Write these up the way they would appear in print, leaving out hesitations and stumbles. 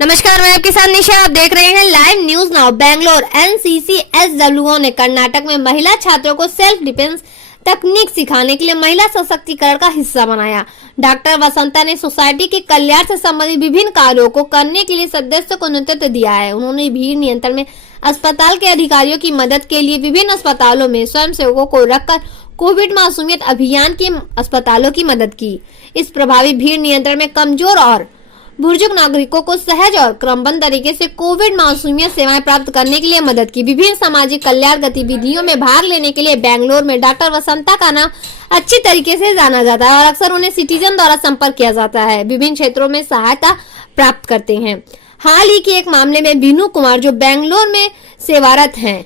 नमस्कार, मैं आपके साथ निशा। आप देख रहे हैं live news now. Bangalore NCCSWO ने कर्नाटक में महिला छात्रों को सेल्फ डिफेंस तकनीक सिखाने के लिए महिला सशक्तिकरण का हिस्सा बनाया। डॉक्टर वसंता ने सोसाइटी के कल्याण से संबंधित विभिन्न कार्यों को करने के लिए सदस्यों को नेतृत्व दिया है। उन्होंने भीड़ नियंत्रण में अस्पताल के अधिकारियों की मदद के लिए विभिन्न अस्पतालों में स्वयंसेवकों को रखकर कोविड मासूमियत अभियान के अस्पतालों की मदद की। इस प्रभावी भीड़ नियंत्रण में कमजोर और बुजुर्ग नागरिकों को सहज और क्रमबद्ध तरीके से कोविड मासूमियत सेवाएं प्राप्त करने के लिए मदद की। विभिन्न सामाजिक कल्याण गतिविधियों में भाग लेने के लिए बेंगलोर में डॉक्टर वसंता का नाम अच्छी तरीके से जाना जाता है और अक्सर उन्हें सिटीजन द्वारा संपर्क किया जाता है। विभिन्न क्षेत्रों में सहायता प्राप्त करते हैं। हाल ही के एक मामले में बीनू कुमार, जो बेंगलोर में सेवारत हैं,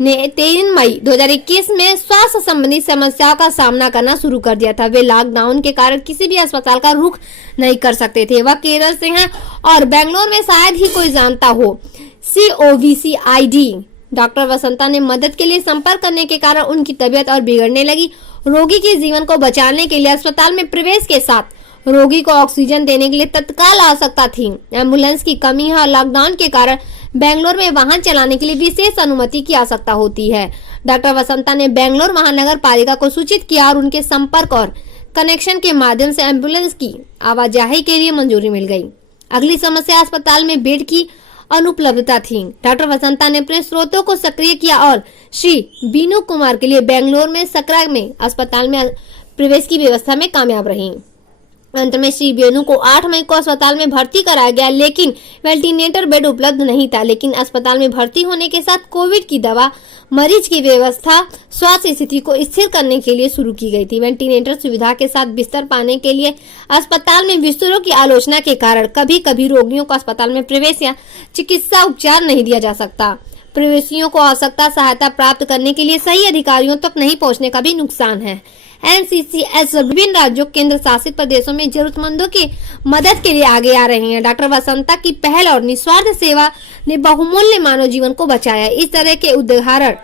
ने 3 मई 2021 में स्वास्थ्य संबंधी समस्याओं का सामना करना शुरू कर दिया था। वे लॉकडाउन के कारण किसी भी अस्पताल का रुख नहीं कर सकते थे। वह केरल से हैं और बेंगलोर में शायद ही कोई जानता हो COVID। डॉक्टर वसंता ने मदद के लिए संपर्क करने के कारण उनकी तबीयत और बिगड़ने लगी। रोगी के जीवन को बचाने के लिए अस्पताल में प्रवेश के साथ रोगी को ऑक्सीजन देने के लिए तत्काल आवश्यकता थी। एम्बुलेंस की कमी है और लॉकडाउन के कारण बेंगलोर में वाहन चलाने के लिए विशेष अनुमति की आवश्यकता होती है। डॉक्टर वसंता ने बेंगलोर महानगर पालिका को सूचित किया और उनके संपर्क और कनेक्शन के माध्यम से एम्बुलेंस की आवाजाही के लिए मंजूरी मिल गई। अगली समस्या अस्पताल में बेड की अनुपलब्धता थी। डॉक्टर वसंता ने अपने स्रोतों को सक्रिय किया और श्री बीनू कुमार के लिए बेंगलोर में सकरा में अस्पताल में प्रवेश की व्यवस्था में कामयाब रही। अंत में श्री बेनू को 8 मई को अस्पताल में भर्ती कराया गया, लेकिन वेंटिलेटर बेड उपलब्ध नहीं था। लेकिन अस्पताल में भर्ती होने के साथ कोविड की दवा, मरीज की व्यवस्था, स्वास्थ्य स्थिति को स्थिर करने के लिए शुरू की गई थी। वेंटिलेटर सुविधा के साथ बिस्तर पाने के लिए अस्पताल में बिस्तरों की आलोचना के कारण कभी कभी रोगियों को अस्पताल में प्रवेश या चिकित्सा उपचार नहीं दिया जा सकता। प्रवासियों को आवश्यकता सहायता प्राप्त करने के लिए सही अधिकारियों तक नहीं पहुंचने का भी नुकसान है। NCCS विभिन्न राज्यों, केंद्र शासित प्रदेशों में जरूरतमंदों की मदद के लिए आगे आ रहे हैं। डॉक्टर वसंता की पहल और निस्वार्थ सेवा ने बहुमूल्य मानव जीवन को बचाया। इस तरह के उदाहरण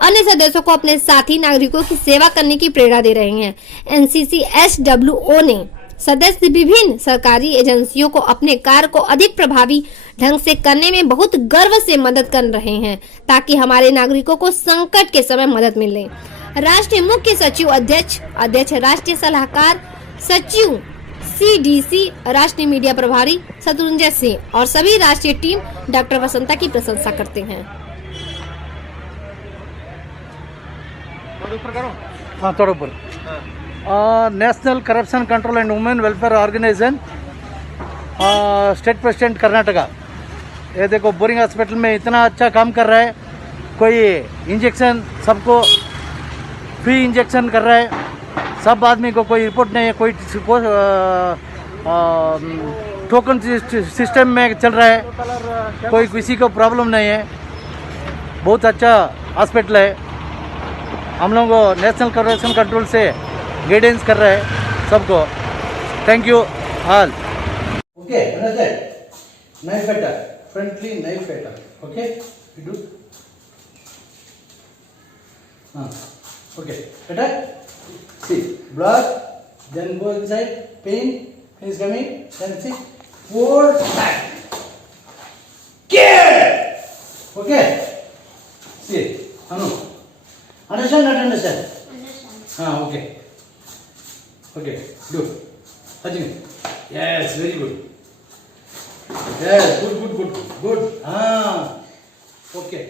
अन्य सदस्यों को अपने साथी नागरिकों की सेवा करने की प्रेरणा दे रहे हैं। NCCSWO ने सदस्य विभिन्न सरकारी एजेंसियों को अपने कार्य को अधिक प्रभावी ढंग से करने में बहुत गर्व से मदद कर रहे हैं, ताकि हमारे नागरिकों को संकट के समय मदद मिले। राष्ट्रीय मुख्य सचिव, अध्यक्ष राष्ट्रीय सलाहकार सचिव CDC, राष्ट्रीय मीडिया प्रभारी शत्रुंजय सिंह और सभी राष्ट्रीय टीम डॉक्टर वसंता की प्रशंसा करते हैं। National corruption control and women welfare organisation, state president Karnataka. ये देखो, बोरिंग हॉस्पिटल में इतना अच्छा काम कर रहा है। कोई इंजेक्शन सबको फ्री इंजेक्शन कर रहा है। सब आदमी को कोई रिपोर्ट नहीं है, कोई टोकन सिस्टम में चल रहा है, कोई किसी को प्रॉब्लम नहीं है। बहुत अच्छा हॉस्पिटल है। हम लोग नेशनल करप्शन कंट्रोल से गाइडेंस कर रहे हैं सबको। Thank you all. Okay, knife better, frontly knife better. Okay, you do. हाँ, okay, better. See, blood, then go inside, pain is coming, then see, forward, back. Care! Okay? See, Anu, understand, not understand? Understand. Okay. Okay, do. Ajin. Yes, very good. Yes, good. Okay.